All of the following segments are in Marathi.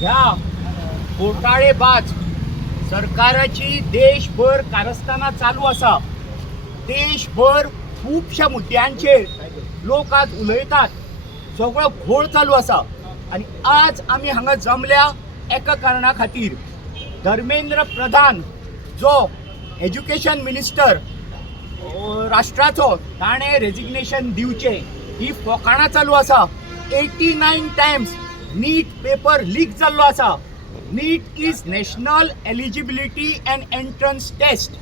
ह्या घोटाळेबाज सरकाराची देशभर कारस्थाना चालू असा. देशभर खूपशा मुद्द्यांचेर लोक आज उलयतात. सगळो घोळ चालू असा आणि आज आमी हांगा जमल्या एका कारणा खातीर. धर्मेंद्र प्रधान जो एज्युकेशन मिनिस्टर राष्ट्राचो ताणें रेजिग्नेशन दिवचे ही फोकाणां चालू आसा. 89 टायम्स नीट पेपर लीक जाल्लो आसा. NEET is national eligibility and entrance test,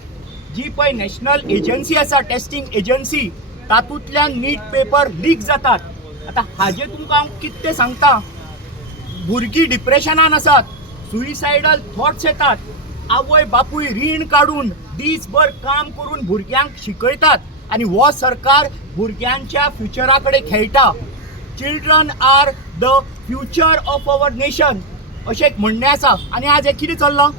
जी पळय नॅशनल एजन्सी आसा, टेस्टिंग एजन्सी, तातूंतल्यान नीट पेपर लीक जातात. आतां हाजें तुमकां हांव कितें सांगता. भुरगीं डिप्रेशनान आसात, सुइसायडल थॉट्स येतात. आवय बापूय रीण काडून दीसभर काम करून भुरग्यांक शिकयतात आनी हो सरकार भुरग्यांच्या फ्युचरा कडेन खेळटा. Children are the future of our nation अशें एक म्हणणें आसा. आनी आज हें कितें चल्लां?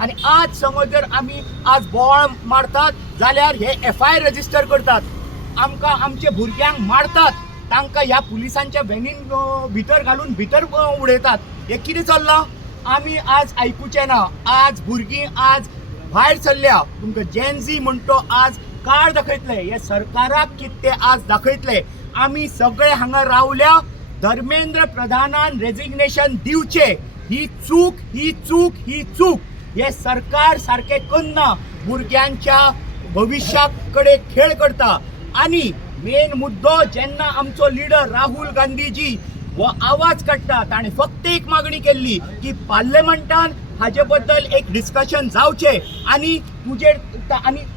आनी आज समज जर आमी आज बोवाळ मारतात जाल्यार हे FIR रजिस्टर करतात. आमकां आमच्या भुरग्यांक मारतात, तांकां ह्या पुलिसांच्या व्हॅनीन भितर घालून भितर उडयतात. हें कितें चल्लां? आमी आज आयकुचें ना. आज भुरगीं आज भायर सरल्या. तुमकां जेनझी म्हणटो आज काळ दाखयतले. हे सरकाराक कितें तें आज दाखयतले. आमी सगळे हांगा रावल्या. धर्मेंद्र प्रधानान रेजिग्नेशन दिवचे. ही चूक, ही चूक, ही चूक. हे सरकार सारकें करना. भुरग्यांच्या भविश्या कडेन खेळ करता. आनी मेन मुद्दो, जेन्ना आमचो लिडर राहुल गांधीजी हो आवाज काडटा, ताणें फक्त एक मागणी केल्ली की पार्लमेंटान हाजे बद्दल एक डिस्कशन जावचें आनी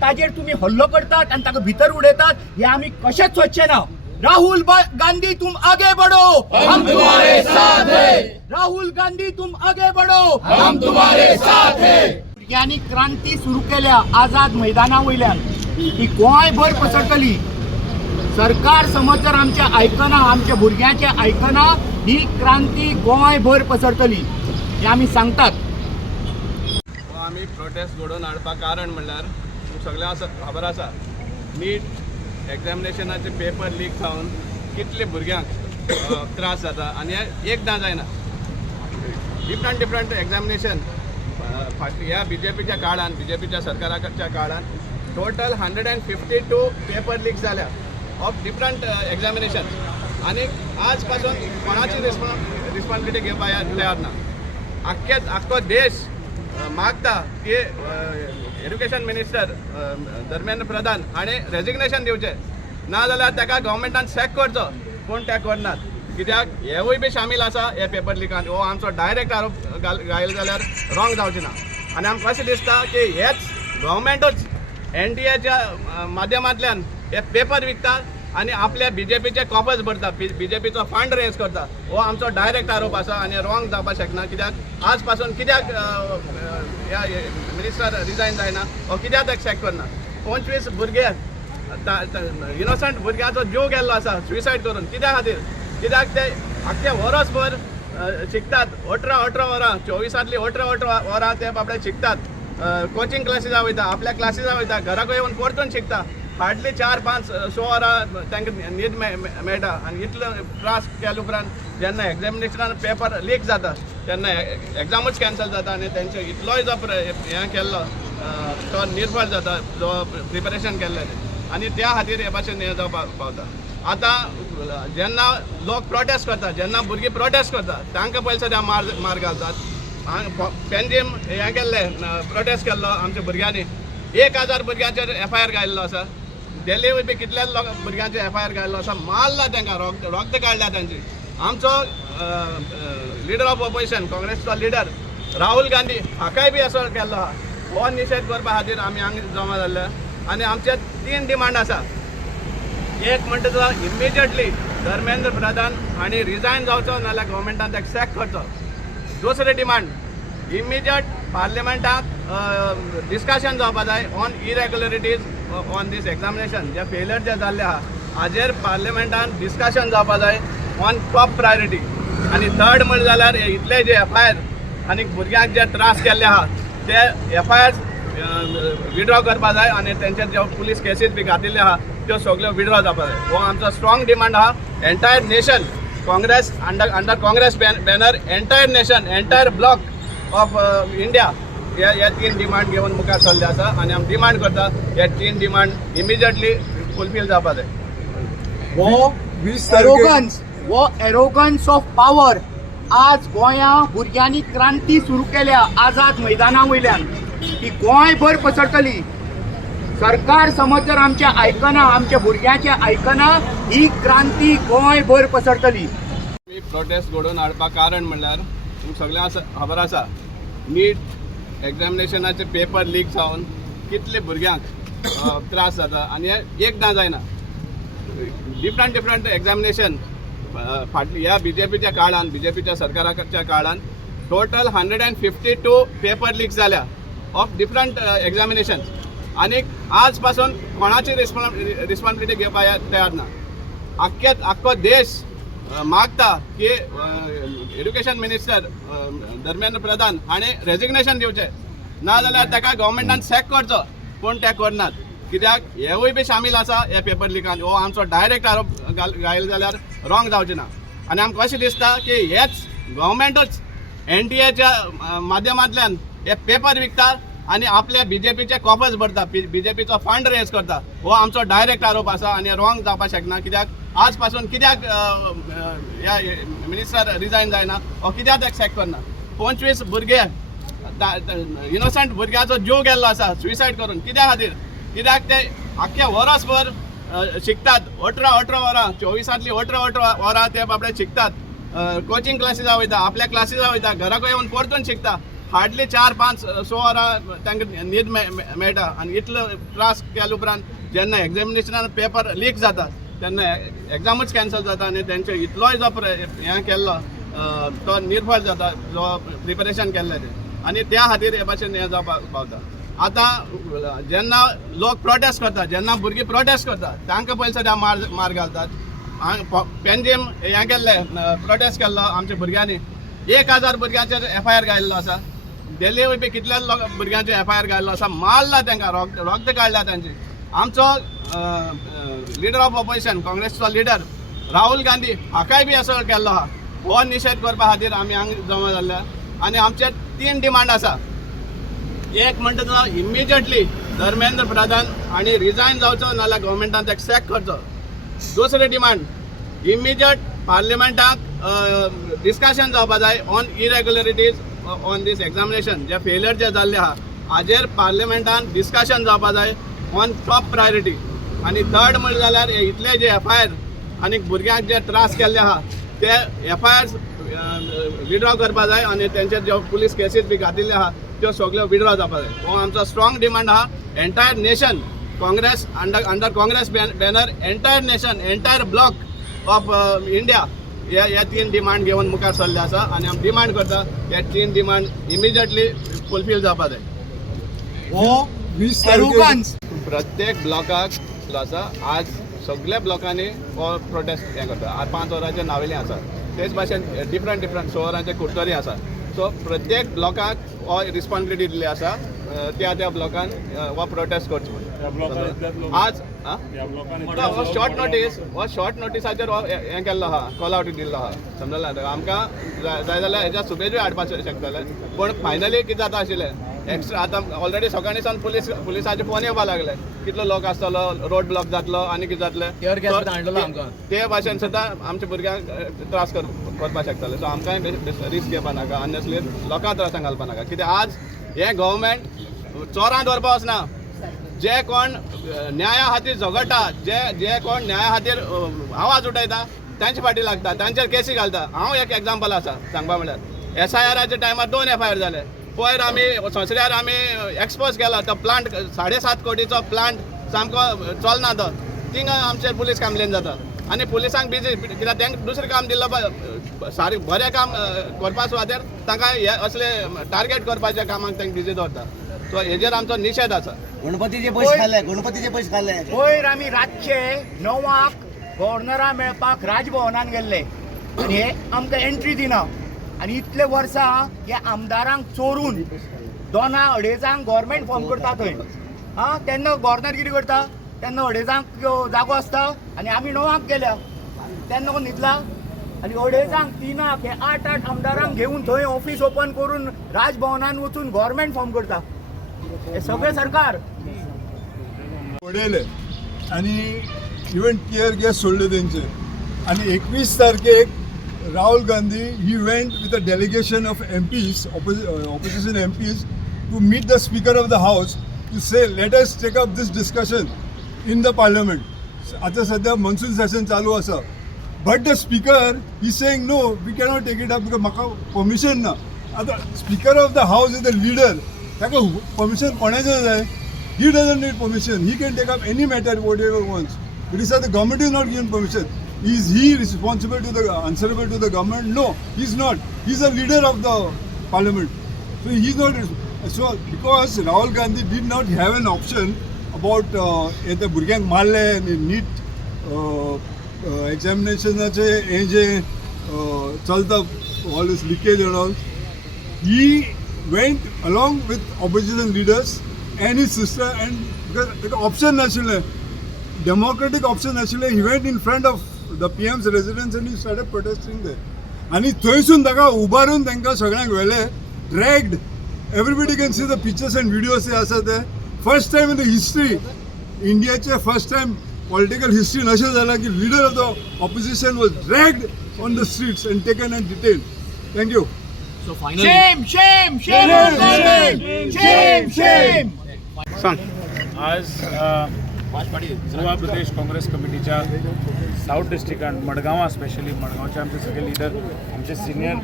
ताजेर तुमी हल्लो करतात आनी ताका भितर उडयतात. हे आमी कशेंच सोदचें ना. राहुल गांधी तुम आगे बढ़ो, हम तुम्हारे साथ हैं. राहुल गांधी तुम आगे बढ़ो, हम तुम्हारे साथ हैं. भुरग्यांनी क्रांती सुरू केल्या आझाद मैदाना वयल्यान. ही गोंयभर पसरतली. सरकार समज जर आमचे आयकना, आमच्या भुरग्यांचे आयकना, ही क्रांती गोंयभर पसरतली. हे आमी सांगतात. आमी प्रोटेस्ट घडोवन हाडपाक कारण म्हणल्यार सगळ्यांक खबर आसा नीट एग्जामिनेशनाचे पेपर लीक जावन कितले भुरग्यांक त्रास जाता. आनी हें एकदां जायना. डिफरंट एग्जामिनेशन ह्या BJPच्या काळान, BJPच्या सरकाराच्या काळान टोटल 152 पेपर लीक जाल्या ऑफ डिफरंट एग्जामिनेशन. आनी आज पासून कोणाची रिस्पॉन्सिबिलिटी घेवपाक तयार ना. आख्खो देश मागता की एज्युकेशन मिनिस्टर धर्मेंद्र प्रधान हाणें रेजिग्नेशन दिवचें. नाजाल्यार ताका गव्हर्मेंटान सॅक करचो. पूण ते करनात. कित्याक हेवूय बी शामील आसा हे पेपर लिकान. हो आमचो डायरेक्ट आरोप घायल जाल्यार रॉंग जावचें ना. आनी आमकां अशें दिसता की हेच गव्हर्मेंटूच NDAच्या माध्यमांतल्यान हे पेपर विकता आनी आपल्या BJPचे कॉफर्स भरता, BJPचो फंड रेज करता. हो आमचो डायरेक्ट आरोप आसा आनी रॉंग जावपाक शकना. कित्याक आज पासून कित्याक मिनिस्टर रिजायन जायना हो कित्याक ताका सॅक करना. 25 भुरगे इनोसंट भुरग्याचो जीव गेल्लो आसा सुइसायड करून. कित्या खातीर? कित्याक ते आख्खे वर्सभर शिकतात. 18 वरां, 24 वरां ते बाबडे शिकतात. कोचिंग क्लासीसा वयता, आपल्या क्लासीसा वयता, घराक येवन परतून शिकता. हार्डली 4-5 वरां तांकां न्हीद मेळटा. आनी इतलो त्रास केले उपरांत जेन्ना एग्जामिनेशनान पेपर लीक जाता तेन्ना एग्जामूच कॅन्सल जाता आनी तेंचो इतलोय जो हें केल्लो तो निर्फळ जाता जो प्रिपरेशन केल्लें. आनी त्या खातीर हे भाशेन हें जावपाक पावता. आतां जेन्ना लोक प्रोटेस्ट करता, जेन्ना भुरगीं प्रोटेस्ट करता तांकां पयलीं सद्या मार घालतात. पेंजीम हें केल्लें प्रोटेस्ट केल्लो आमच्या भुरग्यांनी 1000 भुरग्यांचेर FIR घायल्लो आसा. दिल्लीय बी कितल्याच भुरग्यांचेर FIR घायल्लो आसा. मारला तांकां, रोगत काडल्या तांची. आमचो लिडर ऑफ ऑपोजिशन काँग्रेसचो लिडर राहुल गांधी हाकाय बी असो केल्लो आहा. हो निशेध करपा खातीर आमी हांगा जमा जाल्ले. आनी आमचे 3 डिमांड आसा. एक म्हणटा तो इमिजिएटली धर्मेंद्र प्रधान हांणी रिजायन जावचो नाल्यार गव्हर्मेंटान ताका सॅक करचो. दुसरी डिमांड इमिजिएट पार्लिमेंटाक डिस्कशन जावपा जाय ऑन इरेग्युलरिटीज ऑन दीस एग्जामिनेशन. जे फेलियर जे जाल्ले आहा हाजेर पार्लिमेंटान डिस्कशन जावपा जाय ऑन टॉप प्रायोरिटी. आनी थर्ड म्हणलें जाल्यार इतले जे FIR आनी भुरग्यांक जे त्रास केल्ले आहा ते FIR विड्रॉ करपा जाय आनी तेंचेर ज्यो पुलीस केसीस बी घातिल्ल्यो आहा त्यो सगळ्यो विड्रॉ जावपा जाय. हो आमचो स्ट्रॉंग डिमांड आहा. Entire nation Congress under Congress banner entire nation, entire block of India या 3 डिमांड घेऊन मुखार चल्ले आसा आनी आमी डिमांड करता या 3 डिमांड इमिजिएटली फुलफील जावपा जाय. वो एरोगन्स ऑफ पावर आज गोंया भुरग्यांनी क्रांती सुरू केल्या आझाद मैदाना वयल्यान ती गोंयभर पसरतली. सरकार समज जर आमच्या आयकना, आमच्या भुरग्यांचे आयकना, ही क्रांती गोंयभर पसरतली. मी प्रोटेस्ट घडोवन हाडपाक कारण म्हणल्यार तुमकां सगळ्यांक खबर आसा नीट एग्जामिनेशनाचे पेपर लीक जावन कितले भुरग्यांक त्रास जाता आनी हे एकदां जायना. डिफरंट एग्जामिनेशन फाटली ह्या बीजेपीच्या काळान, बीजेपीच्या सरकाराच्या काळान टोटल 152 पेपर लीक जाल्या ऑफ डिफरंट एग्जामिनेशन आनी आज पासून कोणाची रिस्पॉन्सिबिलिटी घेवपाक तयार ना. आख्खो देश मागता की एड्युकेशन मिनिस्टर धर्मेंद्र प्रधान हाणें रेजिग्नेशन दिवचें ना जाल्यार ताका गव्हर्मेंटान सॅक करचो. पूण ते करनात कित्याक हेवूय बी शामील आसा ह्या पेपर लिकान. हो आमचो डायरेक्ट आरोप घायल जाल्यार रॉंग जावचें ना. आनी आमकां अशें दिसता की हेच गव्हर्मेंटूच NTA माध्यमांतल्यान हे पेपर विकता आनी आपले बीजेपीचे कॉफर्स भरता, बीजेपीचो फंड रेज करता. हो आमचो डायरेक्ट आरोप आसा आनी रॉंग जावपाक शकना. कित्याक आज पासून कित्याक ह्या मिनिस्टर रिजायन जायना हो कित्याक ताका सॅक करना. 25 भुरगे इनोसंट भुरग्याचो जीव गेल्लो आसा सुसायड करून. कित्या खातीर? कित्याक ते आख्खे वर्सभर शिकतात. 18 वरां 24 वरां ते बाबडे शिकतात. कोचिंग क्लासीस वयता, आपल्या क्लासीस वयता, घराको येवन परतून शिकता. हार्डली 4-5-6 वरां तांकां न्हीद मेळटा आनी इतलो त्रास केले उपरांत जेन्ना एग्जामिनेशनान पेपर लीक जाता तेन्ना एग्जामूच कॅन्सल जाता आनी तेंचे इतलोय जो हें केल्लो तो निर्फळ जाता जो प्रिपरेशन केल्लें तें. आनी त्या खातीर हे भाशेन हें जावपाक पावता. आतां जेन्ना लोक प्रोटेस्ट करता, जेन्ना भुरगीं प्रोटेस्ट करता तांकां पयलीं सद्या मार घालतात. पेंजीम हें केल्लें प्रोटेस्ट केल्लो आमच्या भुरग्यांनी 1000 भुरग्यांचेर FIR घायल्लो आसा. दिल्ली बी कितल्या भुरग्यांचे FIR घायल्लो आसा. मारला तांकां, रोगत काडला तांची. आमचो लिडर ऑफ ऑपोजिशन काँग्रेसचो लिडर राहुल गांधी हाकाय बी असो केल्लो आहा. हो निशेध करपा खातीर आमी हांगा जमा जाल्ल्या आनी आमचे 3 डिमांड आसा. एक म्हणटा तो इमिजिएटली धर्मेंद्र प्रधान हांणी रिजायन जावचो नाल्यार गव्हर्मेंटान ताका सॅक करचो. दुसरी डिमांड इमिजिएट पार्लिमेंटाक डिस्कशन जावपा जाय ऑन इरेग्युलरिटीज ऑन दीस एग्जामिनेशन. जे फेलियर जे जाल्ले आहा हाजेर पार्लिमेंटान डिस्कशन जावपा जाय ऑन टॉप प्रायोरिटी. आनी थर्ड म्हणलें जाल्यार इतले जे FIR आनी भुरग्यांक जे त्रास केल्ले आहा ते FIR विड्रॉ करपा जाय आनी तेंचेर ज्यो पुलीस केसीस बी घातिल्ल्यो आहा त्यो सगळ्यो विड्रॉ जावपा जाय. हो आमचो स्ट्रॉंग डिमांड आहा. Entire nation Congress under Congress banner entire nation, entire block of India ह्या 3 डिमांड घेवन मुखार चल्ले आसा आनी आमी डिमांड करता ह्या 3 डिमांड इमिजिएटली फुलफील जावपा जाय. प्रत्येक ब्लॉकाक आसा आज सगळ्या ब्लॉकांनी हो प्रोटेस्ट हें करता. आज 5 वरांचे नावेली आसा. तेच भाशेन डिफरंट 6 वरांचे कुडतरी आसा. सो प्रत्येक ब्लॉकाक हो रिस्पॉन्सिबिलिटी दिल्ली आसा त्या ब्लॉकान हो प्रोटेस्ट करचो. आज हो शॉर्ट नोटिसाचेर हें केल्लो आहा, कॉल आवट दिल्लो आहा. समजलें? आमकां जाय जाल्यार हेज्या सुबेजूय हाडपाक शकतले. पूण फायनली कितें जाता आशिल्लें एक्स्ट्रा आतां ऑलरेडी सकाळीं सावन पुलिसाचे फोन येवपाक लागले कितलो लोक आसतलो, रोड ब्लॉक जातलो आनी कितें जातलें ते भाशेन सुद्दां आमच्या भुरग्यांक त्रास करपाक शकतले. सो आमकांय रिस्क घेवपा नाका, अननेसली लोकां त्रासांक घालपा नाका. कित्याक आज हे गव्हर्मेंट चोरां धरपा वचना. जे कोण न्याया खातीर झगडटा, जे कोण न्याया खातीर आवाज उठयता तांचे फाटीं लागता, तांचेर केसी घालता. हांव एक एग्जाम्पल आसा सांगपा म्हळ्यार SIRच्या टायमार 2 FIR जाले. पयर आमी संसद्यार आमी एक्सपोज केला तो प्लांट 7.5 कोटीचो प्लांट सामको चलना तो. थिंगा आमचेर पुलीस कंप्लेन जाता आनी पुलिसांक बिजी कित्याक तांकां दुसरें काम दिल्लो सारकें बरें काम करपा सुवातेर तांकां हे असले टार्गेट करपाच्या कामाक तांकां बिजी दवरता. सो हेजेर आमचो निशेध आसा. गणपतीचे पयशे खाल्ले. पयर आमी रातचे 9 गव्हर्नरा मेळपाक राजभवनान गेल्ले आनी हे आमकां एंट्री दिना. आनी इतले वर्सां हे आमदारांक चोरून 2-2.5 गव्हर्मेंट फॉर्म करता थंय. तेन्ना गव्हर्नर कितें करता, तेन्ना 2.5 जागो आसता आनी आमी 9 गेल्या. तेन्ना कोण न्हिदला? आणि अडेजांक 3 हे 8 आमदारांक घेऊन थंय ऑफिस ओपन करून राजभवनान वचून गव्हर्नमेंट फॉर्म करता. हे सगळे सरकार पडयले आणि इवन टियर गॅस सोडले तेंचे. आणि 21 तारखेक Rahul Gandhi he went with a delegation of MPs, opposition MPs, to meet the Speaker of the House to say let us take up this discussion in the Parliament. आता सध्या monsoon session चालू आसा. But the Speaker he saying no, we cannot take it up because म्हाका permission ना. आता Speaker of the House is the leader. ताका permission कोणाचें जाय? He doesn't need permission. He can take up any matter whatever he wants. But he said the government is not given permission. Is he responsible to the answerable to the government? No, he's not. He's the leader of the parliament. So he's not. So because Rahul Gandhi did not have an option about the भुरग्यांक मारले आनी नीट examinationचे हे जे चलता all this leakage and all, he went along with opposition leaders and his sister, and because the option national democratic option national, he went in front of the PM's residence and he started protesting there. आणि थंयसून ताका उबारून तांकां सगळ्यांक व्हेले, dragged. Everybody can see the pictures and videos आसा ते. First time in the history, इंडियाचे first time political history अशें जाला की leader of the opposition was dragged on the streets and taken and detained. Thank you. shame shame shame on government. shame shame. आज गोवा प्रदेश काँग्रेस कमिटीच्या साऊथ डिस्ट्रिक्टान मडगांवां स्पेशली मडगांवचे आमचे सगळे लिडर, आमचे सिनियर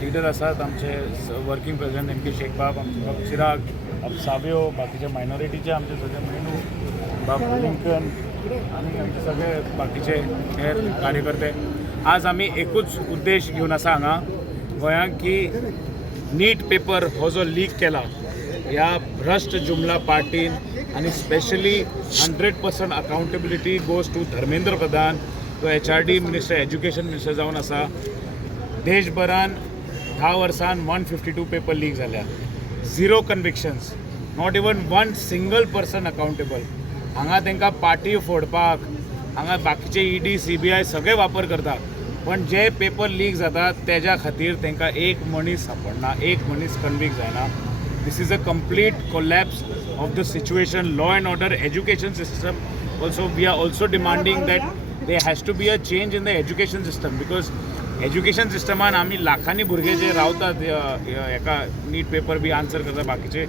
लिडर आसात, आमचे वर्किंग प्रेसिडेंट एम के शेख बाब, आमचे बाब चिराग, बाब साबियो, बाकीचे मायनॉरिटीचे आमचे सगळे मेनू, बाब लिंकन आणि आमचे सगळे बाकीचे हेर कार्यकर्ते. आज आमी एकूच उद्देश घेवन आसा हांगा गोंयांत की नीट पेपर हो जो लीक केला ह्या भ्रष्ट जुमला पार्टीन आणि specially 100% accountability goes to Dharmendra Pradhan, तो HRD मिनिस्टर, एज्युकेशन मिनिस्टर जावन आसा. देशभरान 10 वर्सान 152 पेपर लीक जाल्या, 0 convictions, not even 1 single person accountable. हांगा तांकां पार्टी फोडपाक हांगा बाकीचे ED CBI सगळे वापर करता, पण जे पेपर लीक जातात तेज्या खातीर तांकां एक मनीस सापडना, एक मनीस कन्विक्ट जायना. This is a complete collapse of the situation, law and order, education system. Also, we are also demanding that there has to be a change in the education system, because education system आमी लाखांनी भुरगे जे रावतात एका नीट पेपर बी आन्सर करता, बाकीचे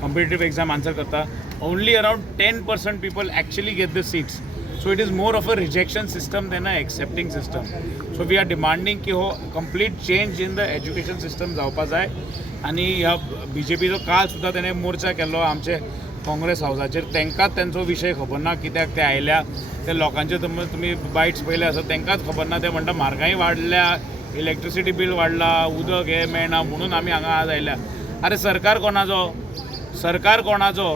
कॉम्पिटिटिव्ह एग्जाम आन्सर करता, only around 10% people actually get the seats. So it is more of a rejection system than a accepting system. So we are demanding की हो complete change in the education system जावपा जाय. आणि ह्या BJPचो काल सुद्दां तेणें मोर्चा केल्लो आमचे काँग्रेस हावसाचेर. तांकांच तेंचो विशय खबर ना, कित्याक ते आयल्या ते लोकांचे तुमी बायट्स पयले आसा, तांकांच खबर ना. ते म्हणटा म्हारगाय वाडल्या, इलेक्ट्रिसिटी बील वाडला, उदक हे मेळना म्हणून आमी हांगा आज आयल्या. अरे सरकार कोणाचो? सरकार कोणाचो?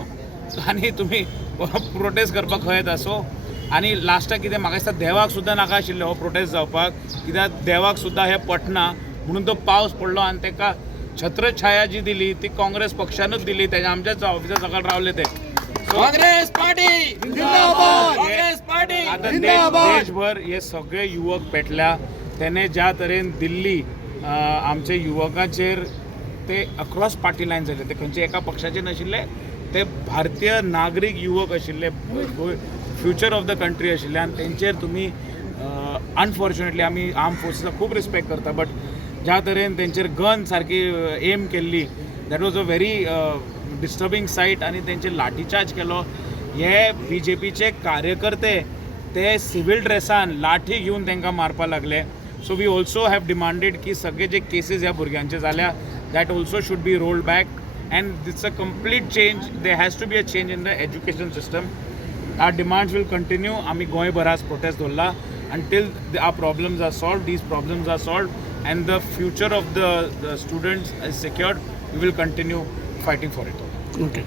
आनी तुमी प्रोटेस्ट करपाक खंय येता? सो आनी लास्टाक कितें म्हाका दिसता देवाक सुद्दां नाका आशिल्लें हो प्रोटेस्ट जावपाक, कित्याक देवाक सुद्दां हें पटना म्हणून तो पावस पडलो आणि ताका छत्रछाया जी दिली ती काँग्रेस पक्षानूच दिली. त्याच्या आमच्याच ऑफिसा सकल रावले ते. काँग्रेस पार्टी जिंदाबाद, काँग्रेस पार्टी आता जिंदाबाद. देशभर हे सगळे युवक पेटल्या. त्याने ज्या तरेन दिल्ली आमचे युवकांचेर ते अक्रॉस पार्टी लायन जाले, ते खंयचे एका पक्षाचे नाशिल्ले, ते भारतीय नागरीक युवक आशिल्ले, फ्युचर ऑफ द कंट्री आशिल्ले. आणि तेंचेर तुमी अनफॉर्च्युनेटली आमी आर्म फोर्सीचा खूब रिस्पेक्ट करता, बट ज्या तरेन तेंचेर गन सारकी एम केल्ली, that was a very disturbing sight. आणि तेंचेर लाठीचार्ज केलो. हे BJPचे कार्यकर्ते ते सिव्हिल ड्रेसान लाठी घेऊन तांकां मारपा लागले. So we also have demanded की सगळे जे केसीस ह्या भुरग्यांचे जाल्या that also should be rolled back. And it's a complete change. There has to be a change in the education system. Our demands will continue. आमी गोंयभर आज प्रोटेस्ट दवरला until our problems are solved. These problems are solved and the future of the students is secured. We will continue fighting for it. Okay.